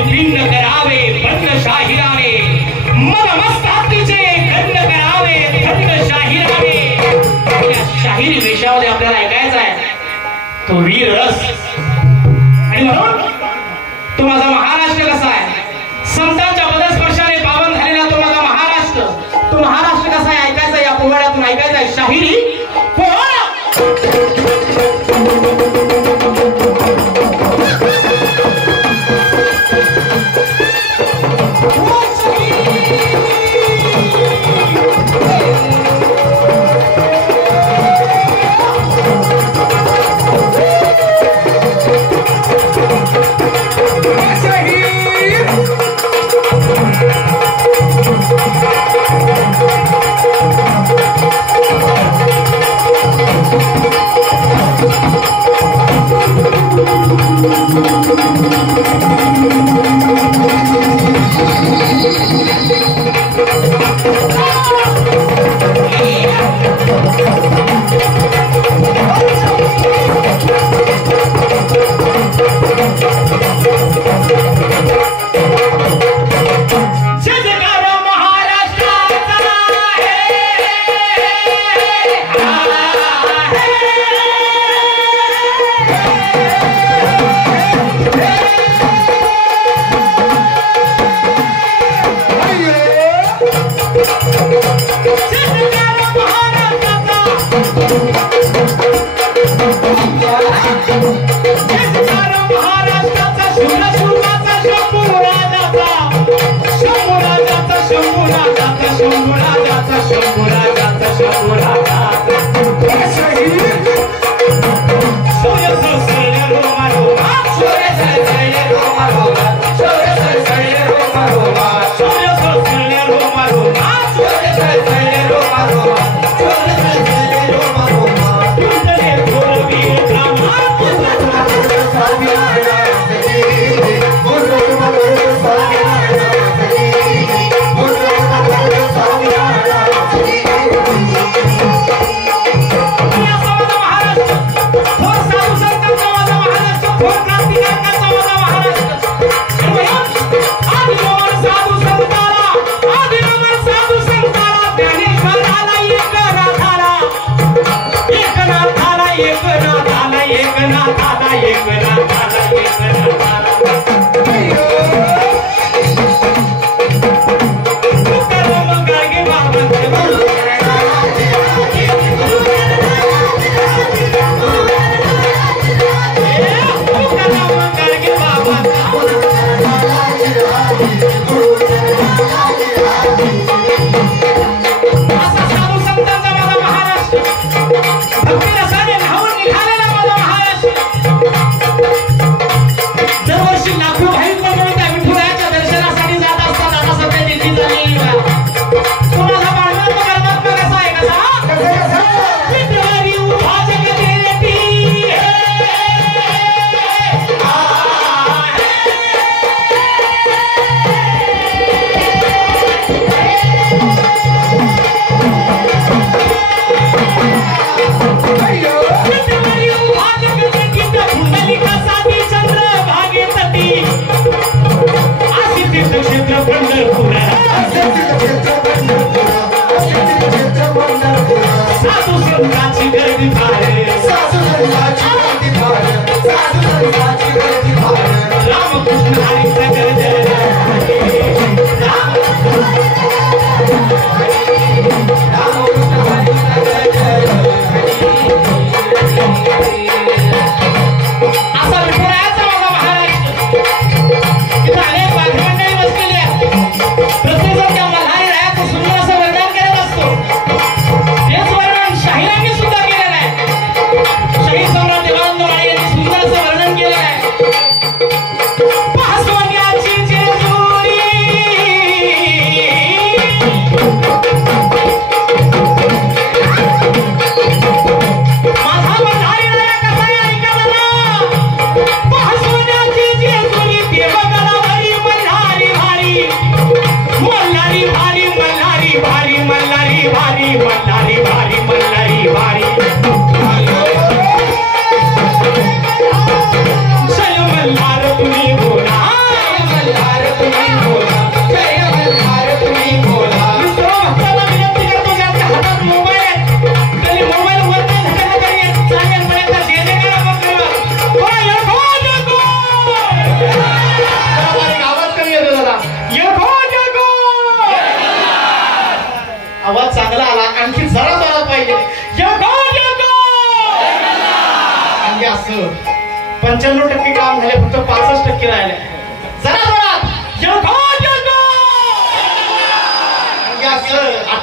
भिन्न करावे बंद शाहिराने, मग मस्तातीचे खंड करावे थंड शाहिराने. या शाहिरी वेशामध्ये आपल्याला ऐकायचा आहे तो वीर रस. आणि म्हणून तो माझा महाराष्ट्र कसा आहे, संतांच्या पदस्पर्शाने पावन झालेला तो माझा महाराष्ट्र, तो महाराष्ट्र कसा आहे ऐकायचा, या पोवाड्यातून ऐकायचा आहे शाहिरी पोवाडा. सुंदर असं वर्णन करत असतो, तेच वर्णन शाहिरांनी सुद्धा केलेलं आहे. 95% काम झाले, फक्त 65% राहिले. जरा जोरात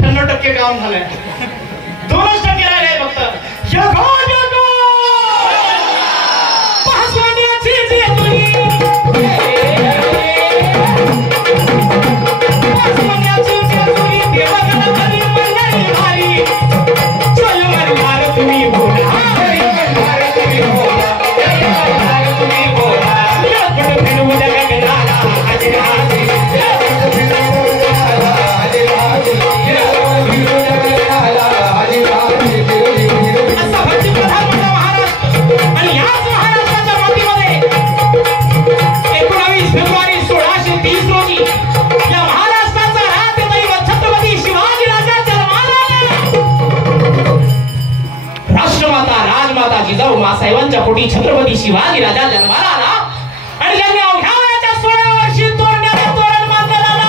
98% काम झालंय, 2% राहिले फक्त. जिजाऊ मासाहेबांच्या पोटी छत्रपती शिवाजी राजा जन्माला आला आणि ज्यांनी अवघ्या वयाच्या 16 वर्षी तोरण्याला तोरण बांधलं.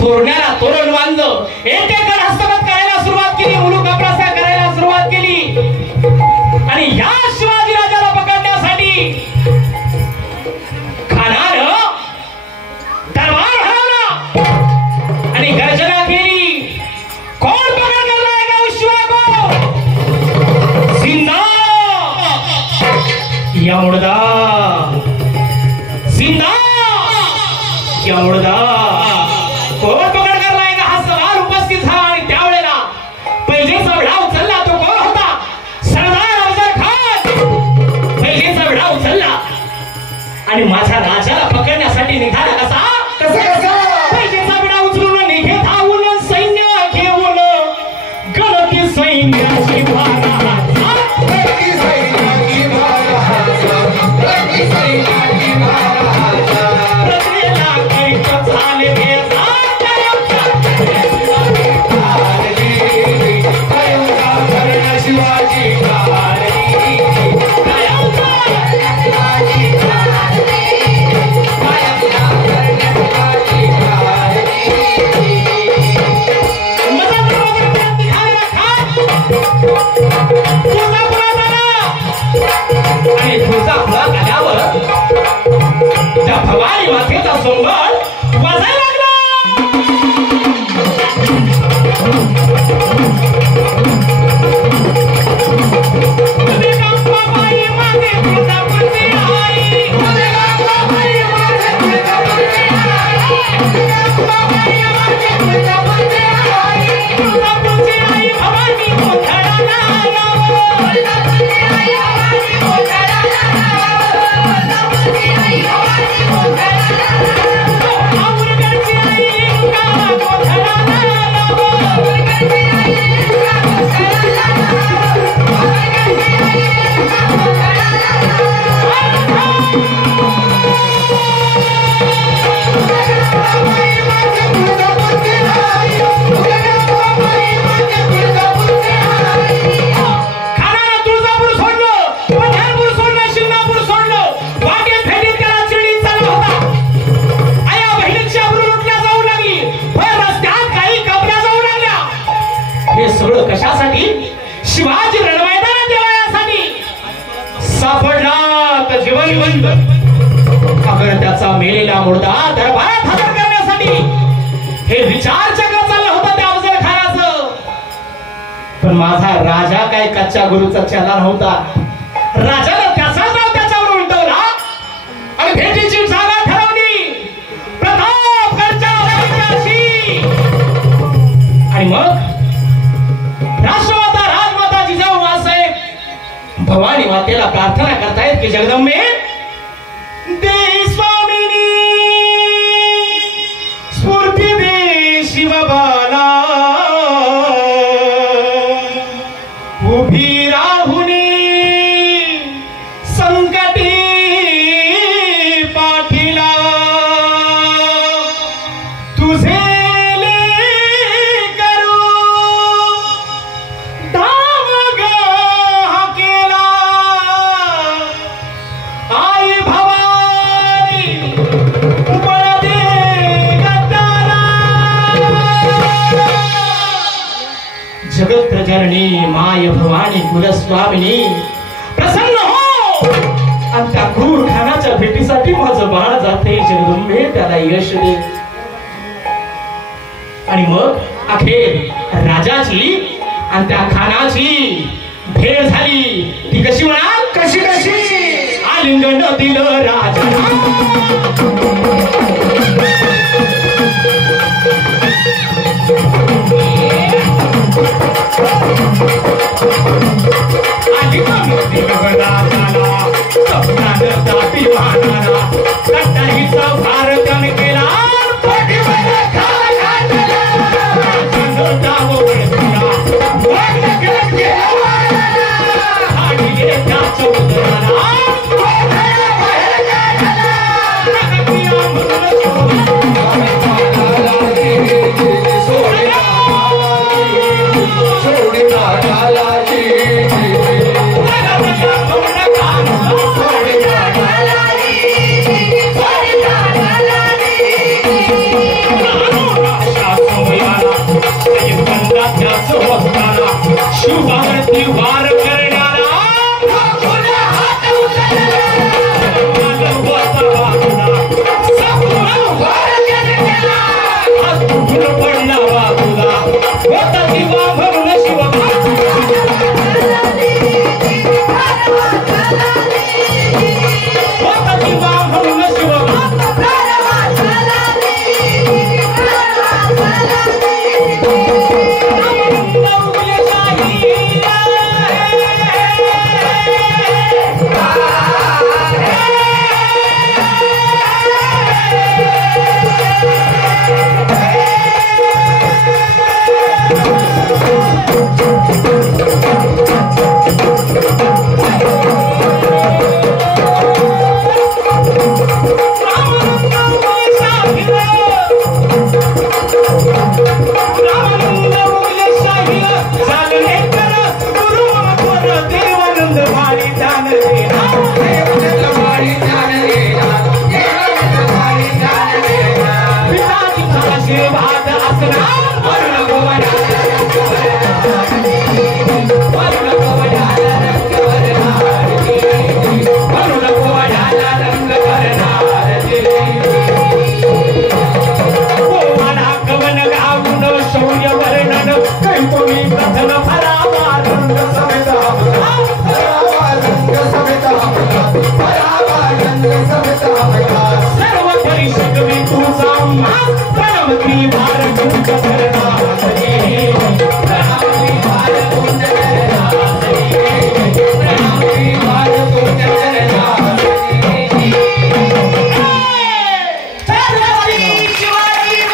तोरण्याला तोरण बांधलं, एकेकर हस्तगत करायला सुरुवात केली, मुलूक अभ्यासा करायला सुरुवात केली. आणि या शिवाजी राजाला पकडण्यासाठी खानानं दरबार भरवला आणि गर्जना केली. कोण पकड करलाय गाव शिवा को? जिंदा एवढा जिंदा एवढा कोण पकड करलाय का? हा सवाल उपस्थित झाला आणि त्यावेळेला पहिलेचा विडा उचलला तो कोण होता? सरदार अफजल खान पहिलेचा विडा उचलला आणि माझ्या राजाला पकडण्यासाठी निघाला. कसा पहिलेचा विडा उचलून निघे धावून सैन्य घेऊन गणती सैन्याची भवानी मातेचा सोंगण वाजायला लागला. कशासाठी? शिवाजी रणमैदानात देवासाठी सापडला तर जीवन बंद, अगर त्याचा मेलेला मुर्दा दरबारात हजर करण्यासाठी हे विचार चक्र चाललं होतं त्या अफजल खानाचं. पण माझा राजा काय कच्च्या गुरुचा चेला नव्हता. राजानं त्याचा नाव त्याच्यावर उलटवला आणि भेटीची जागा ठरवली प्रतापगडच्या वाड्याशी. आणि मग राष्ट्रमाता राजमाता जिजाऊ मासाहेब भवानी मातेला प्रार्थना करतायत की जगदंबे दे स्वामिनी स्फूर्ती दे शिवबाला उभी राहुनी संकटी पाठीला तुझे जगत प्रजननी माय भवानी कुलस्वामिनी माते जगदंबे त्याला यश दे. आणि मग अखेर राजाची आणि त्या खानाची भेट झाली. ती कशी म्हणाल? कशी कशी? आलिंगन दिलं राजा राजाला सपनाचा विमानाला कटाईचा भार